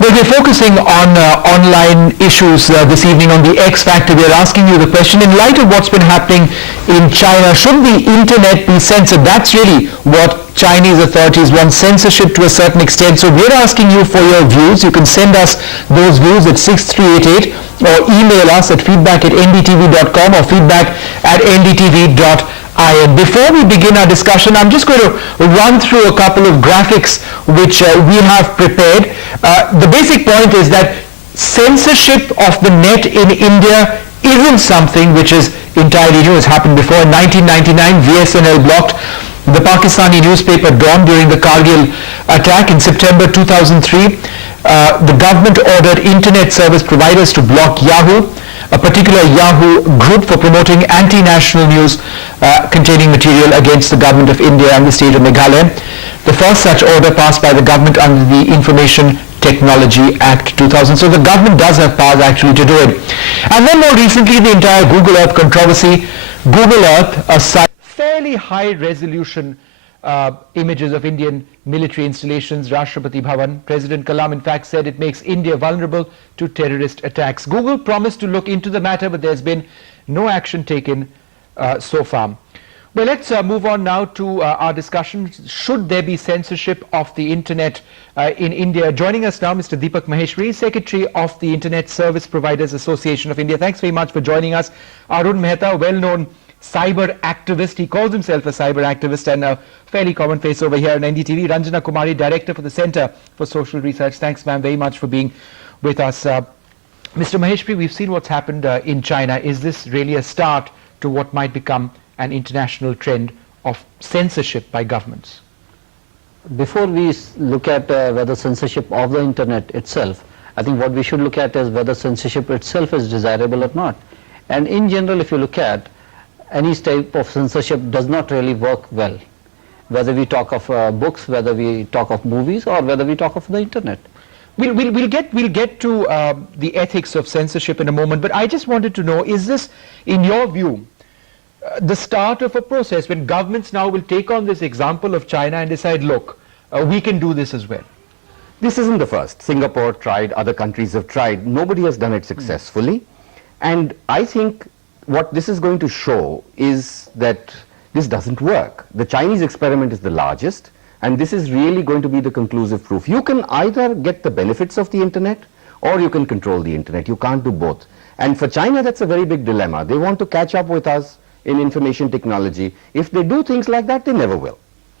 Well, we're focusing on online issues this evening on the X Factor. We're asking you the question, in light of what's been happening in China, should the internet be censored? That's really what Chinese authorities want, censorship to a certain extent. So we're asking you for your views. You can send us those views at 6388 or email us at feedback@ndtv.com or feedback@ndtv.com. Before we begin our discussion, I'm just going to run through a couple of graphics which we have prepared. The basic point is that censorship of the net in India isn't something which is entirely new. It's happened before. In 1999, VSNL blocked the Pakistani newspaper Dawn during the Kargil attack. In September 2003, the government ordered internet service providers to block Yahoo, a particular Yahoo group, for promoting anti-national news containing material against the government of India and the state of Meghalaya. The first such order passed by the government under the Information Technology Act 2000. So the government does have powers actually to do it. And then more recently, the entire Google Earth controversy. Google Earth, a fairly high resolution images of Indian military installations, Rashtrapati Bhavan. President Kalam in fact said it makes India vulnerable to terrorist attacks. Google promised to look into the matter, but there's been no action taken so far. Well, let's move on now to our discussion. Should there be censorship of the internet in India? Joining us now, Mr. Deepak Maheshwari, Secretary of the Internet Service Providers Association of India. Thanks very much for joining us. Arun Mehta, well-known cyber activist. He calls himself a cyber activist and a fairly common face over here on NDTV. Ranjana Kumari, Director for the Center for Social Research. Thanks, ma'am, very much for being with us. Mr. Maheshwari, we've seen what's happened in China. Is this really a start to what might become an international trend of censorship by governments? Before we look at whether censorship of the internet itself, I think what we should look at is whether censorship itself is desirable or not. And in general, if you look at any type of censorship does not really work well, whether we talk of books, whether we talk of movies, or whether we talk of the internet. We'll get to the ethics of censorship in a moment, but I just wanted to know, is this, in your view, the start of a process when governments now will take on this example of China and decide, look, we can do this as well? This isn't the first. Singapore tried, other countries have tried. Nobody has done it successfully. And I think what this is going to show is that this doesn't work. The Chinese experiment is the largest, and this is really going to be the conclusive proof. You can either get the benefits of the internet or you can control the internet. You can't do both. And for China, that's a very big dilemma. They want to catch up with us in information technology. If they do things like that, they never will.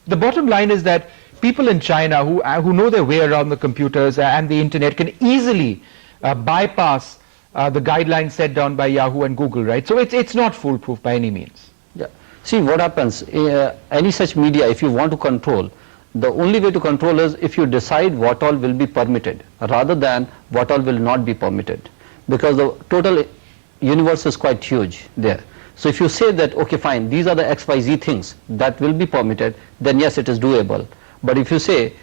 The bottom line is that people in China who know their way around the computers and the internet can easily bypass the guidelines set down by Yahoo and Google, right? So it's not foolproof by any means. Yeah. See what happens, any such media, if you want to control, the only way to control is if you decide what all will be permitted rather than what all will not be permitted, because the total universe is quite huge there. So if you say that, okay, fine, these are the XYZ things that will be permitted, then yes, it is doable. But if you say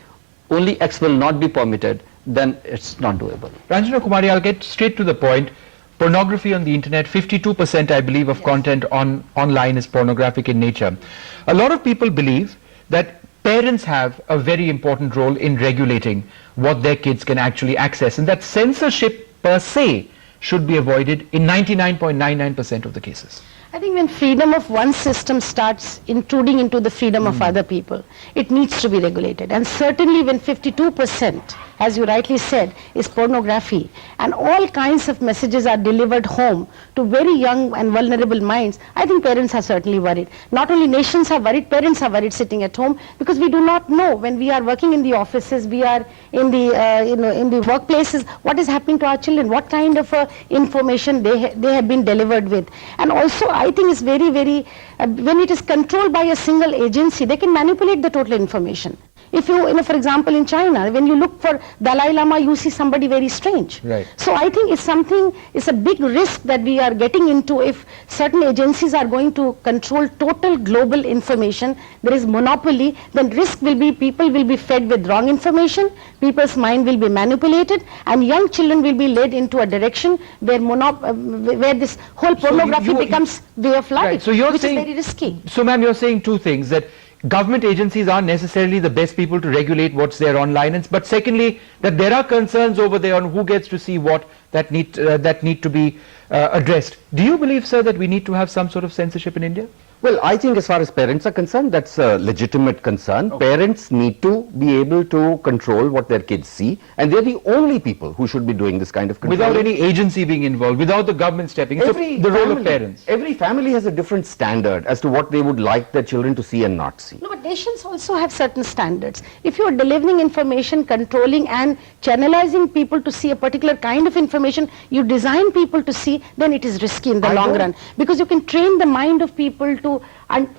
only X will not be permitted, then it's not doable. Ranjana Kumari, I'll get straight to the point. Pornography on the internet, 52% I believe of content online is pornographic in nature. A lot of people believe that parents have a very important role in regulating what their kids can actually access, and that censorship per se should be avoided in 99.99% of the cases. I think when freedom of one system starts intruding into the freedom of other people, it needs to be regulated. And certainly when 52%, as you rightly said, is pornography, and all kinds of messages are delivered home to very young and vulnerable minds, I think parents are certainly worried. Not only nations are worried, parents are worried sitting at home, because we do not know when we are working in the offices, we are in the in the workplaces, what is happening to our children, what kind of information they have been delivered with. And also I think it's very, very, when it is controlled by a single agency, they can manipulate the total information. If you, for example, in China, when you look for Dalai Lama, you see somebody very strange. Right. So I think it's a big risk that we are getting into if certain agencies are going to control total global information. There is monopoly, then risk will be people will be fed with wrong information, people's mind will be manipulated, and young children will be led into a direction where this whole pornography becomes way of life, right. So you're which saying, is very risky. So ma'am, you're saying two things, that government agencies aren't necessarily the best people to regulate what's there online, and but secondly that there are concerns over there on who gets to see what that need to be addressed. Do you believe, sir, that we need to have some sort of censorship in India? Well, I think as far as parents are concerned, that's a legitimate concern. Okay. Parents need to be able to control what their kids see, and they're the only people who should be doing this kind of control. Without any agency being involved, without the government stepping in. So the role of parents. Every family has a different standard as to what they would like their children to see and not see. No, but nations also have certain standards. If you are delivering information, controlling and channelizing people to see a particular kind of information you design people to see, then it is risky in the long run. Because you can train the mind of people to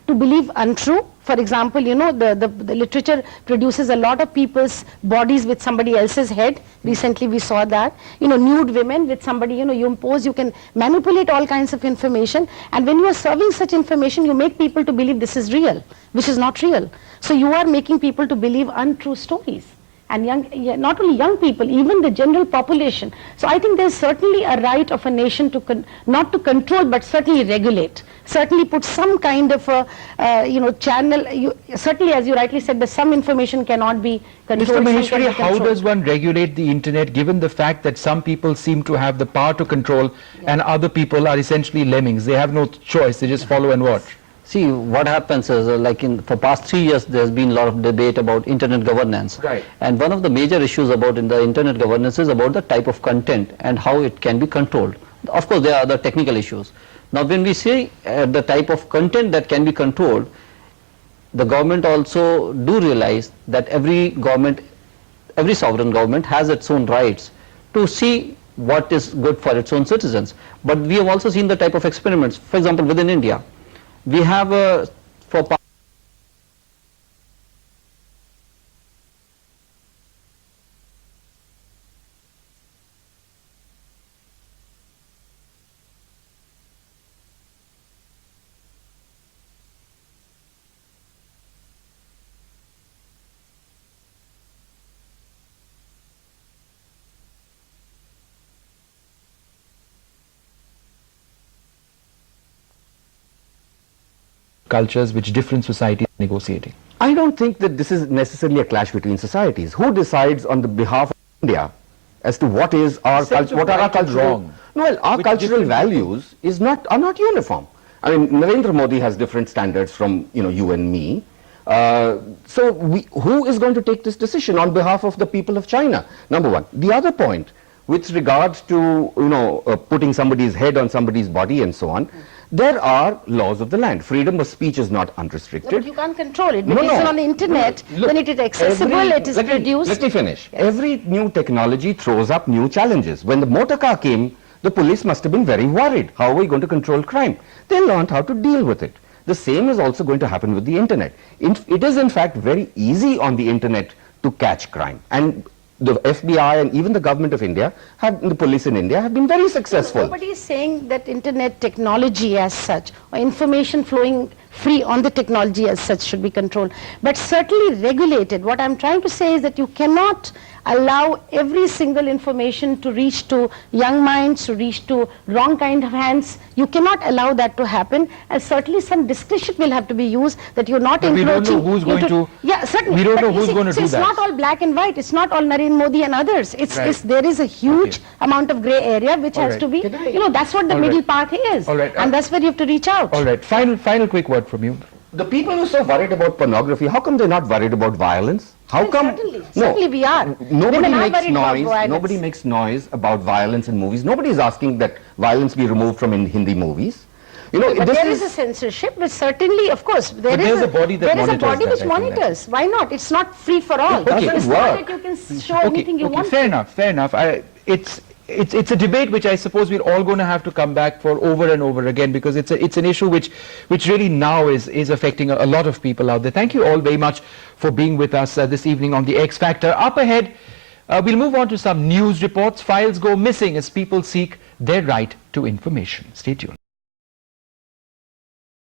believe untrue. For example, you know, the literature produces a lot of people's bodies with somebody else's head. Recently we saw that. You know, nude women with somebody, you know, you can manipulate all kinds of information, and when you are serving such information, you make people to believe this is real, which is not real. So you are making people to believe untrue stories. And not only young people, even the general population. So I think there's certainly a right of a nation to not to control, but certainly regulate. Certainly put some kind of a channel. Certainly, as you rightly said, that some information cannot be controlled. Mr. Maheshwari, how does one regulate the internet given the fact that some people seem to have the power to control and other people are essentially lemmings? They have no choice, they just follow and watch. See, what happens is, for past 3 years, there's been a lot of debate about internet governance. Right. And one of the major issues about in the internet governance is about the type of content and how it can be controlled. Of course, there are other technical issues. Now, when we say the type of content that can be controlled, the government also do realize that every sovereign government has its own rights to see what is good for its own citizens. But we have also seen the type of experiments, for example, within India. We have cultures which different societies are negotiating. I don't think that this is necessarily a clash between societies. Who decides on the behalf of India as to what is our culture, what are our cultural... No, well, our cultural values are not uniform. I mean, Narendra Modi has different standards from, you and me. So who is going to take this decision on behalf of the people of China? Number one. The other point, with regards to, putting somebody's head on somebody's body and so on, there are laws of the land. Freedom of speech is not unrestricted. No, but you can't control it. Because it's on the internet, when it is accessible, it is produced. Let me finish. Yes. Every new technology throws up new challenges. When the motor car came, the police must have been very worried. How are we going to control crime? They learned how to deal with it. The same is also going to happen with the internet. It is in fact very easy on the internet to catch crime. And the FBI and even the government of India, the police in India have been very successful. Nobody is saying that internet technology as such, or information flowing free on the technology as such should be controlled, but certainly regulated. What I'm trying to say is that you cannot allow every single information to reach to young minds, to reach to wrong kind of hands. You cannot allow that to happen, and certainly some discretion will have to be used, that you're not encroaching. We don't know who's going to... Yeah, certainly. We don't know who's going to do that. It's not all black and white. It's not all Narendra Modi and others. There is a huge amount of grey area which has to be, that's what the middle path is. And that's where you have to reach out. All right, final quick word from you. The people who are so worried about pornography, how come they're not worried about violence? How come? Certainly we are. Nobody makes noise about violence in movies. Nobody is asking that violence be removed from Hindi movies. But there is a censorship, but certainly, of course, there is a body which monitors. Why not? It's not free for all. It's not that you can show anything you want. Fair enough. It's a debate which I suppose we're all going to have to come back for over and over again, because it's an issue which really now is affecting a lot of people out there. Thank you all very much for being with us this evening on the X Factor. Up ahead, we'll move on to some news reports. Files go missing as people seek their right to information. Stay tuned.